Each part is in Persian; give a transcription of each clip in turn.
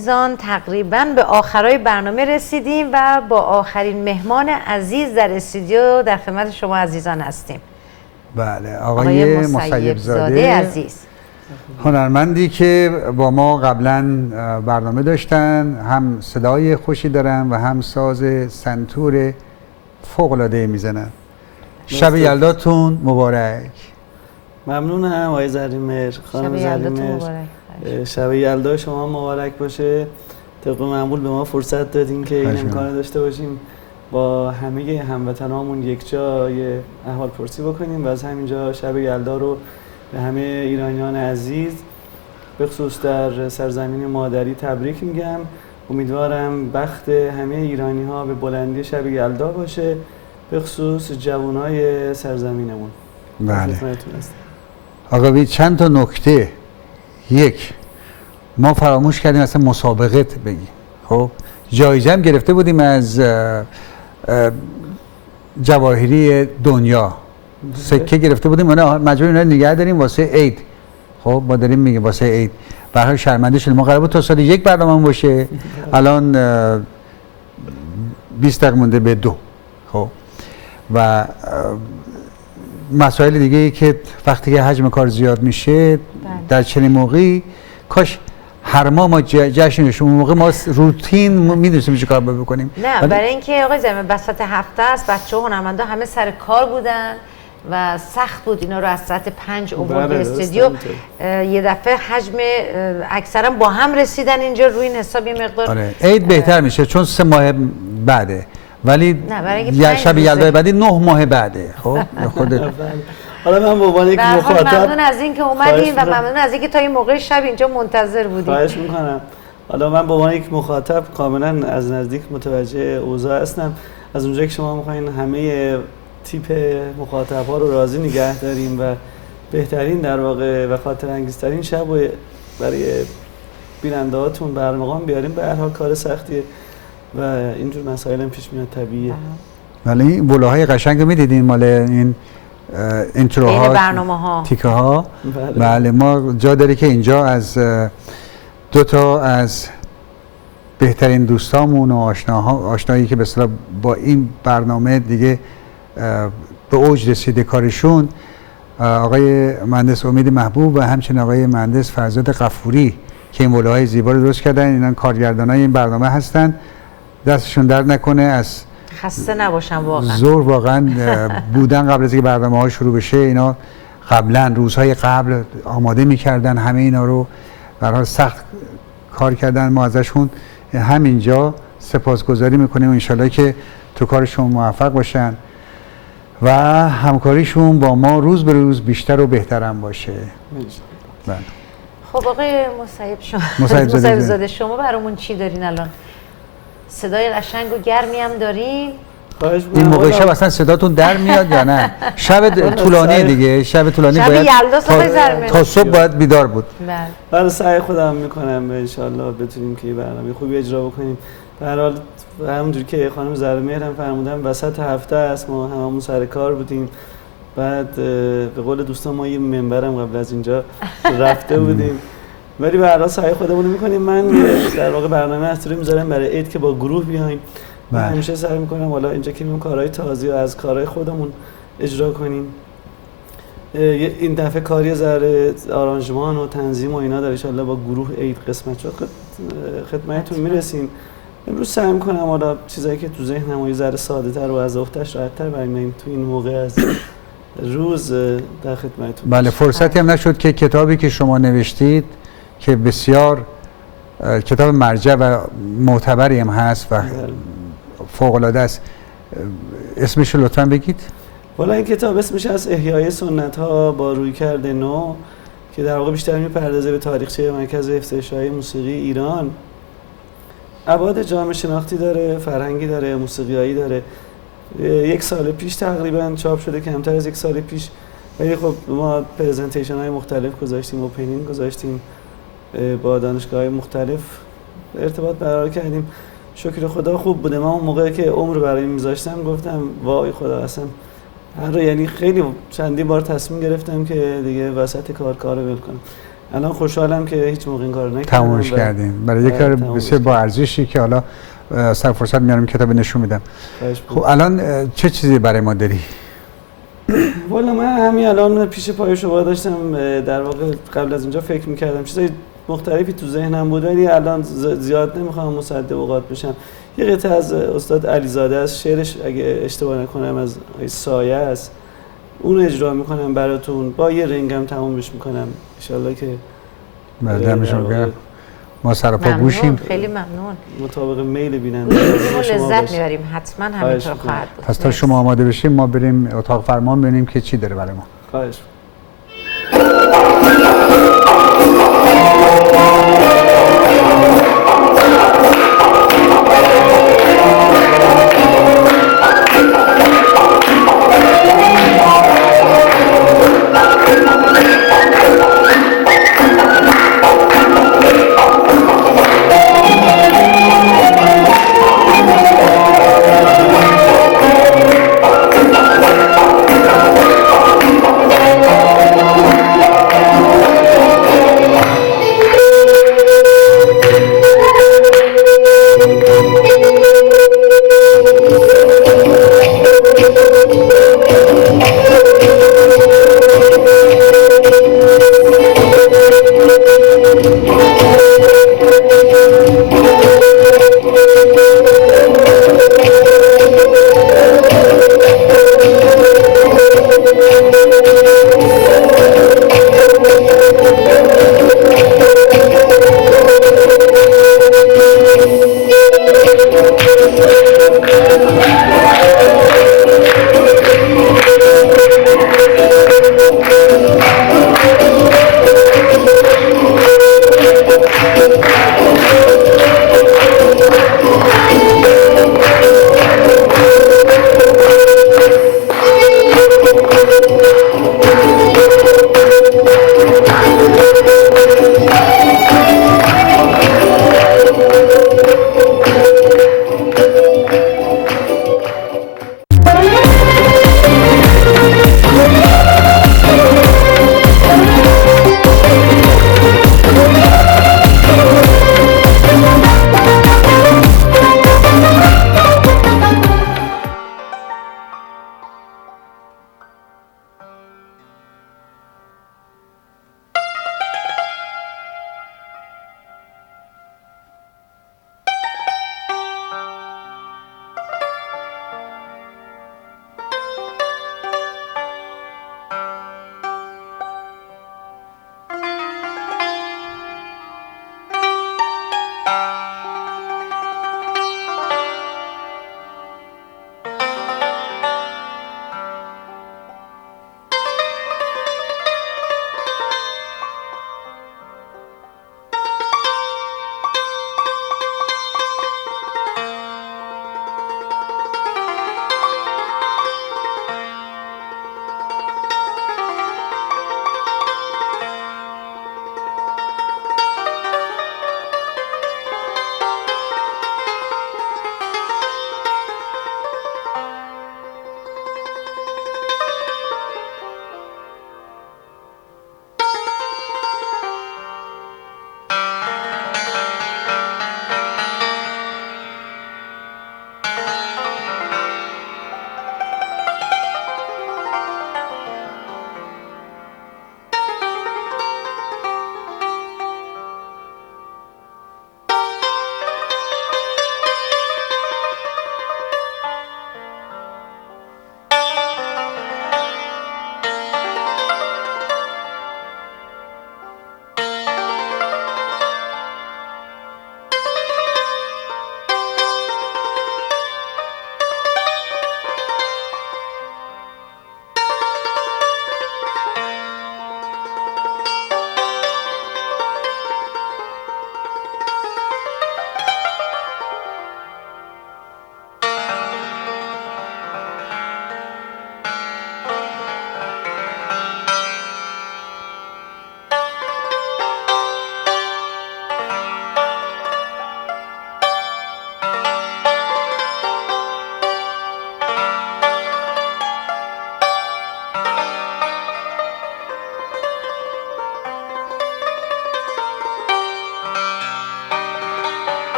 عزیزان تقریبا به آخرای برنامه رسیدیم و با آخرین مهمان عزیز در استودیو در خدمت شما عزیزان هستیم. بله، آقای مسیب زاده عزیز، هنرمندی که با ما قبلا برنامه داشتن، هم صدای خوشی دارن و هم ساز سنتور فوق‌العاده میزنن. شب یلداتون مبارک. ممنونم آقای زرین‌مهر، خانم زرین‌مهر. شب یلدا شما مبارک باشه. طبق معمول به ما فرصت دادین که این امکان داشته باشیم با همه هموطنامون یک جای احوال پرسی بکنیم و از همینجا شب یلدا رو به همه ایرانیان عزیز به خصوص در سرزمین مادری تبریک میگم. امیدوارم بخت همه ایرانی ها به بلندی شب یلدا باشه، به خصوص جوانای سرزمینمون. بله آقا چند تا نکته. یک، ما فراموش کردیم اصلا مسابقه بگیم. خب جایزه هم گرفته بودیم از جواهری دنیا، سکه گرفته بودیم، اونا مجبور اینا نگه داریم واسه عید. خب ما داریم میگیم واسه عید. به هر حال شرمنده شدیم. ما قرار بود تا سال یک برنامه باشه، الان 20 دقیقه مونده به 2. خب و مسائل دیگه ای که وقتی که حجم کار زیاد میشه در چنین موقعی کاش هر ما جشنش اون موقع ما روتین میدونستیم چه کار بکنیم. نه برای اینکه آقای زمین وسط هفته است، بچه‌ها هنرمندا همه سر کار بودن و سخت بود اینا رو از ساعت 5 آورد استودیو. یه دفعه حجم اکثرا با هم رسیدن اینجا روی این حساب یه مقدار. آره عید بهتر میشه چون 3 ماه بعده، ولی شب یلدای بعدی 9 ماه بعده. خب خودت حالا من به عنوان یک مخاطب ممنون از اینکه اومدین و ممنون از اینکه تا این موقع شب اینجا منتظر بودین. خواهش میکنم. حالا من به عنوان یک مخاطب کاملا از نزدیک متوجه اوضاع هستم. از اونجایی که شما میخواین همه تیپ مخاطب ها رو راضی نگه داریم و بهترین در واقع و خاطر انگیزترین شب رو برای بیننده هاتون برمقام بیاریم، به هر حال کار سختیه و اینجور مسائل هم پیش میاد، طبیعیه. ولی این بلاهای قشنگ میدیدین مال این اینتروها، برنامه‌ها، تیکه ها. بله ما جا داره که اینجا از 2 تا از بهترین دوستامون و آشنایی که به اصطلاح با این برنامه دیگه به اوج رسیده کارشون، آقای مهندس امید محبوب و همچنین آقای مهندس فرزاد غفوری که این بلاهای زیبا رو درست کردن. اینا کارگردانای این برنامه هستن. دستشون درد نکنه. از خسته نباشن واقعا. زور واقعا بودن قبل از اینکه برنامه ها شروع بشه. اینا قبلا روزهای قبل آماده میکردن همه اینا رو، برای سخت کار کردن. ما ازشون همینجا سپاسگزاری میکنیم. انشالله که تو کارشون موفق باشن و همکاریشون با ما روز به روز بیشتر و بهتر هم باشه. بله. خب آقای مسیب زاده شما برامون چی دارین الان؟ صدای قشنگ و گرمی هم دارین؟ این موقع شب اصلا صداتون در میاد یا نه؟ شب طولانی دیگه، شب طولانی باید تا صبح باید بیدار بود. بله سعی خودم میکنم ان شاءالله بتونیم که برنامه خوبی اجرا بکنیم. به هر حال همونجوری که خانم زرین‌مهر هم فرمودن وسط هفته است، ما هممون سر کار بودیم. بعد به قول دوستان ما یه منبرم قبل از اینجا رفته بودیم، ولی به هر حال سعی خودمون رو میکنیم. من در واقع برنامه اصلی میذارم برای عید که با گروه بیایم. من همیشه سعی میکنم حالا اینجا که میگم کارهای تازی و از کارهای خودمون اجرا کنیم. این دفعه کاری ذره آرانژمان و تنظیم و اینا در ان شاءالله با گروه عید قسمت شد خدمتتون میرسیم. امروز سعی میکنم حالا چیزایی که تو ذهنم یه ذره ساده‌تر و از اختش راحت‌تر بگیم تو این موقع از روز در خدمتتون. بله فرصتی هم نشد که کتابی که شما نوشتید که بسیار کتاب مرجع و معتبری هم هست و فوق‌العاده است، اسمش رو لطفاً بگید. والا این کتاب اسمش از احیای سنت ها با رویکرد نو که در واقع بیشتر میپردازه به تاریخچه مرکز حفظ اشاعه موسیقی ایران. ابعاد جامعه شناختی داره، فرهنگی داره، موسیقیایی داره. 1 سال پیش تقریبا چاپ شده، کمتر از 1 سال پیش. ولی خب ما پرزنتیشن های مختلف گذاشتیم، اوپنینگ گذاشتیم، با دانشگاه مختلف ارتباط برقرار کردیم. شکر خدا خوب بوده. من اون موقعی که عمر برای میذاشتم گفتم وای خدا اصلا یعنی خیلی چندی بار تصمیم گرفتم که دیگه وسط کار رو ول کنم. الان خوشحالم که هیچ موقع این کارو نکردم. تمومش کردین برای یک کار بسیار با ارزشی که حالا سر فرصت میارم کتاب نشون میدم. خب الان چه چیزی برای ما داری؟ والا من همین الان پیش پای شما داشتم در واقع قبل از اینجا فکر میکردم چیزای مختلفی تو ذهنم بود ولی الان زیاد نمیخوام مصدق اوقات بشم. یه قطعه از استاد علیزاده است، شعرش اگه اشتباه نکنم از سایه است، اون اجرا میکنم براتون، با یه رنگم تمومش میکنم ان شاءالله که دمشون گرم. ما سر پا گوشیم. خیلی ممنون. مطابق میل بیننده ما لذت میبریم، حتما همینطور خواهد بود. پس تا شما آماده بشیم ما بریم اتاق فرمان ببینیم که چی داره برای ما. خواهش.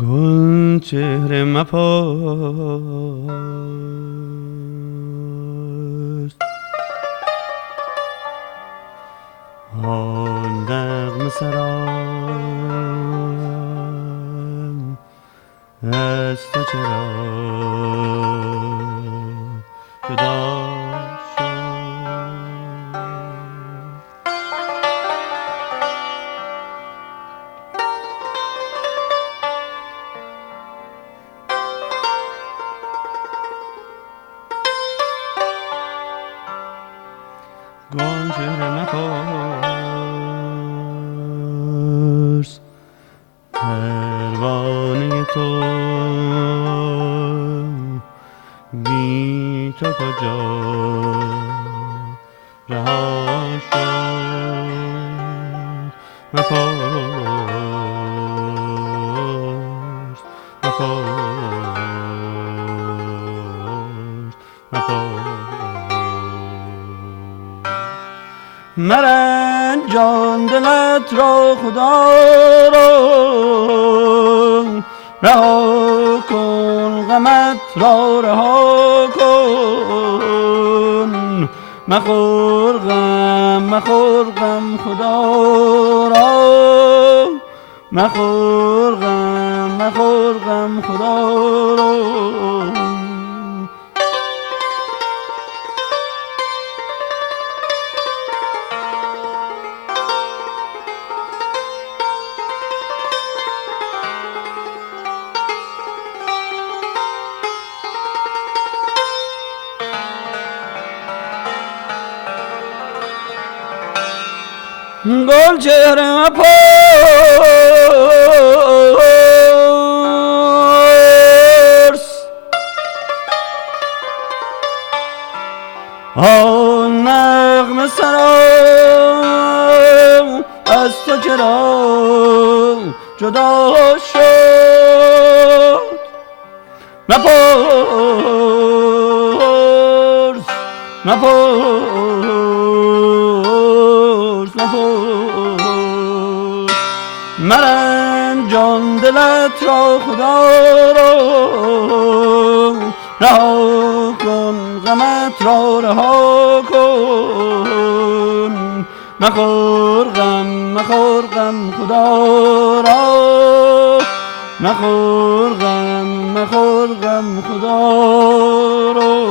گل چهره مپرس آن نغمه سرام از تو چرا جدا گنجه نپرس پروانه تو بی تو کجا رها شد مپرس مرن جان دلت را خدا را رها کن غمت را رها کن مخور غم خدا را مخور غم خدا را گل چهره مپرس آن نغمه سرام از تو چرا جدا شد مپرس مرن جان دلت را خدا را رها کن غمت را رها کن مخور غم خدا را مخور غم خدا را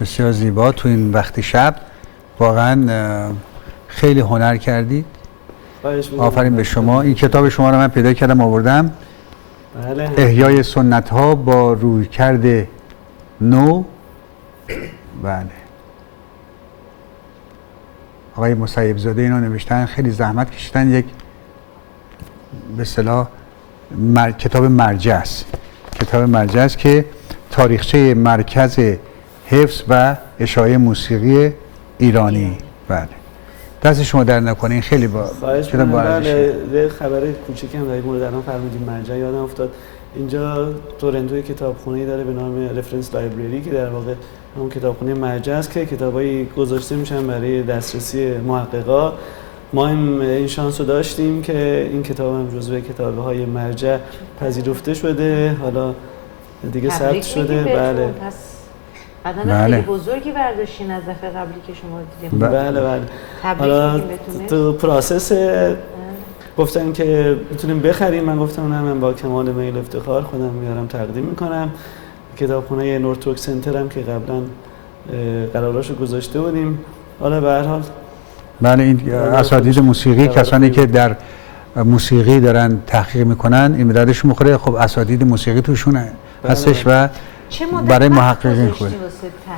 بسیار زیبا تو این وقت شب، واقعا خیلی هنر کردید. آفرین به شما. این کتاب شما رو من پیدا کردم آوردم، بله. احیای سنت ها با رویکرد نو. بله آقای مسیب زاده اینا نوشتن، خیلی زحمت کشیدن. یک به اصطلاح کتاب مرجع است. کتاب مرجع است که تاریخچه مرکز حفظ و اشاعه موسیقی ایرانی. بله، دست شما در نکنه، این خیلی خواهش می‌کنم. بله، خبر کوچیکی هم در این مورد الان فرمودید مرجع یادم افتاد. اینجا تورنتو کتابخونه‌ای داره به نام رفرنس لایبرری که در واقع اون کتابخونه مرجع است که کتابایی گذاشته میشن برای دسترسی محققا. ما این شانس رو داشتیم که این کتاب هم جزو کتاب‌های مرجع پذیرفته شده، حالا دیگه ثبت شده. بله. قدم خیلی بزرگی برداشتین از دفعه قبلی که شما دیدیم. بله. حالا تو پروسس گفتن که میتونیم بخریم، من گفتم نه، من با کمال میل افتخار خودم میارم تقدیم میکنم. کتابخونه نورتورک سنتر هم که قبلا قراراشو گذاشته بودیم. حالا به هر حال بله، این اساتید موسیقی، کسانی که در موسیقی دارن تحقیق میکنن، این به دردشون میخوره. خب اساتید موسیقی توشون هستش و برای محققین خوبه.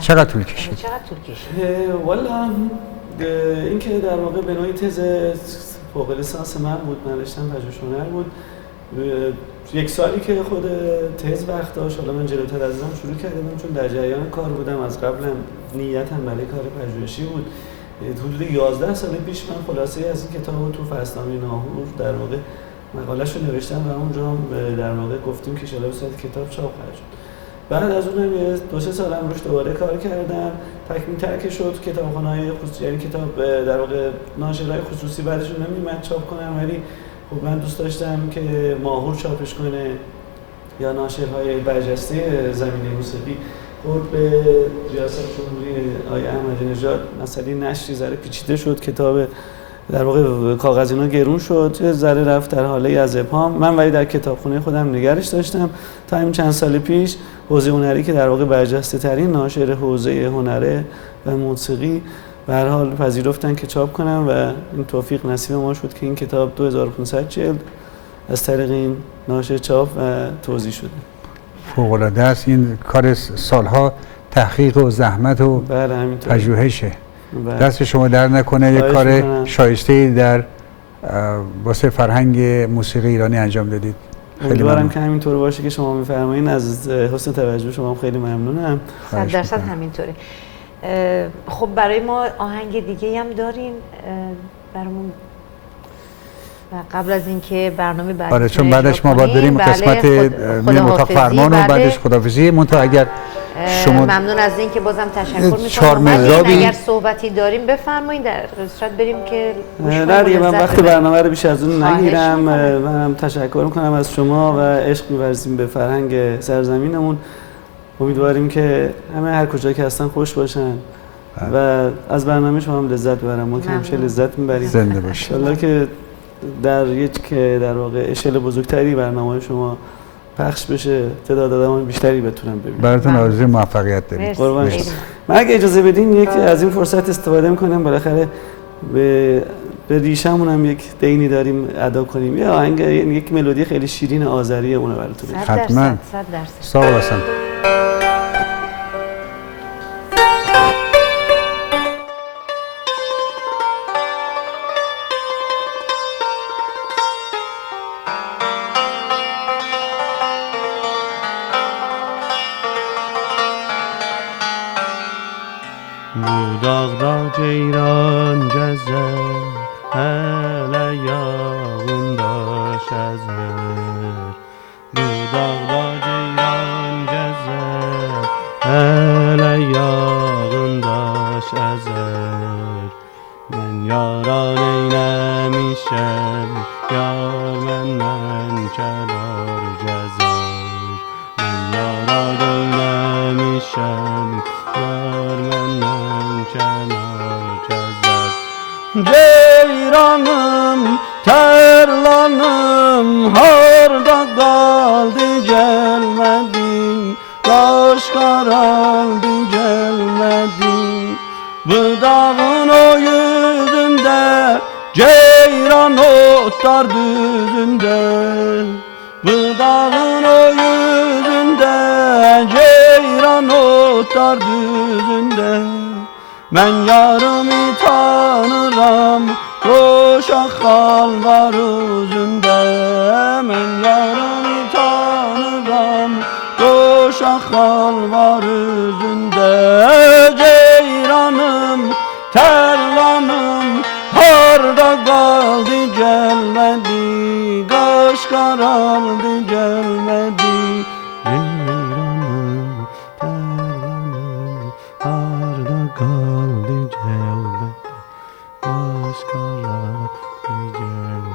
چقدر طول کشید؟ والا این که در واقع به نوعی تز فوق لیسانس من بود، من رشتم پژوهش هنر بود. یک سالی که خود تز وقت داشت، حالا من جلوتر از ازم شروع کردم چون در جریان کار بودم، از قبلم نیتم برای کار پژوهشی بود. حدود 11 سال پیش من خلاصه از این کتاب تو فصلنامه ناهور در واقع مقاله‌اش رو نوشتم و اونجا هم در واقع گفتیم که ان شاءالله کتاب چاپ خواهد شد. بعد از اونم 2-3 سال هم روش دوباره کار کردم، تکمیل که شد. کتابخونه‌های خصوصی، یعنی کتاب در واقع ناشرای خصوصی بعدشون نمی‌اومد چاپ کنم، ولی خب من دوست داشتم که ماهور چاپش کنه یا ناشرهای برجسته زمینه موسیقی. خب به ریاست جمهوری آقای احمدی نژاد مسئله نشری ذره پیچیده شد، کتاب در واقع کاغذ اینا گرون شد، ذره رفت در حاله از ابهام. من ولی در کتابخونه خودم نگرش داشتم تا همین چند سال پیش. حوزه هنری که در واقع برجسته ترین ناشر حوزه هنره و موسیقی به هر حال پذیرفتن که چاپ کنم و این توفیق نصیب ما شد که این کتاب 2500 جلد از طریق این ناشر چاپ و توزیع شده. فوق‌العاده است. این کار سالها تحقیق و زحمت و پژوهشه. دست شما در نکنه. یک کار شایسته‌ای در واسه فرهنگ موسیقی ایرانی انجام دادید. خیلی امیدوارم که همینطور باشه که شما می‌فرمایید. از حسن توجه شما خیلی ممنونم. 100% همینطوره. خب برای ما آهنگ دیگه هم دارین برامون قبل از اینکه برنامه بعدی آره، چون بعدش ما باید بریم قسمت میریم اتاق فرمان و بعدش خداحافظی. منتها اگر شما ممنون از اینکه بازم تشکر می‌کنم. اگر صحبتی داریم بفرمایید، در صورت بریم که نه دیگه من وقت برنامه رو بیش از اون نگیرم. منم تشکر می‌کنم از شما و عشق می‌ورزیم به فرهنگ سرزمینمون. امیدواریم که همه هر کجا که هستن خوش باشن و از برنامه شما هم لذت ببرن. ما که همیشه لذت می‌بریم. زنده باشید. ان شاءالله که در یک در واقع اشل بزرگتری برنامه شما پخش بشه، تعداد آدمای بیشتری بتونن ببینن. براتون آرزوی موفقیت داریم. قربان شما. من اگه اجازه بدین یک از این فرصت استفاده می‌کنم، بالاخره به ریشمون هم یک دینی داریم ادا کنیم. یا آهنگ یک ملودی خیلی شیرین آذری اون رو براتون. حتما. 100%. ساق باسم. Budaqda ceyran gəzər, hələ yağında şəzər. Budaqda ceyran gəzər, hələ yağında şəzər. Mən yaran eyləmişəm, yar məndən kənar gəzər. Mən yaran eyləmişəm, yar məndən kənar gəzər. Ceyranım, tərlanım, harda qaldı gəlmədin, qaş qaraldı gəlmədin. Bu dağın o yüzündə, ceyran otlar düzündə. Bu dağın o yüzündə, ceyran otlar düzündə. Ben yarımı tanıram, roşa xal var üzündə. Mən yarımı tanıram, roşa xal var üzündə. Ceyranım, tərlanım, harda qaldı gəlmədi, qaş qaraldı gəlmədi. Ceyranım, tərlanım, harda qaldı gəlmədi, qaş qaraldı gəlmədi.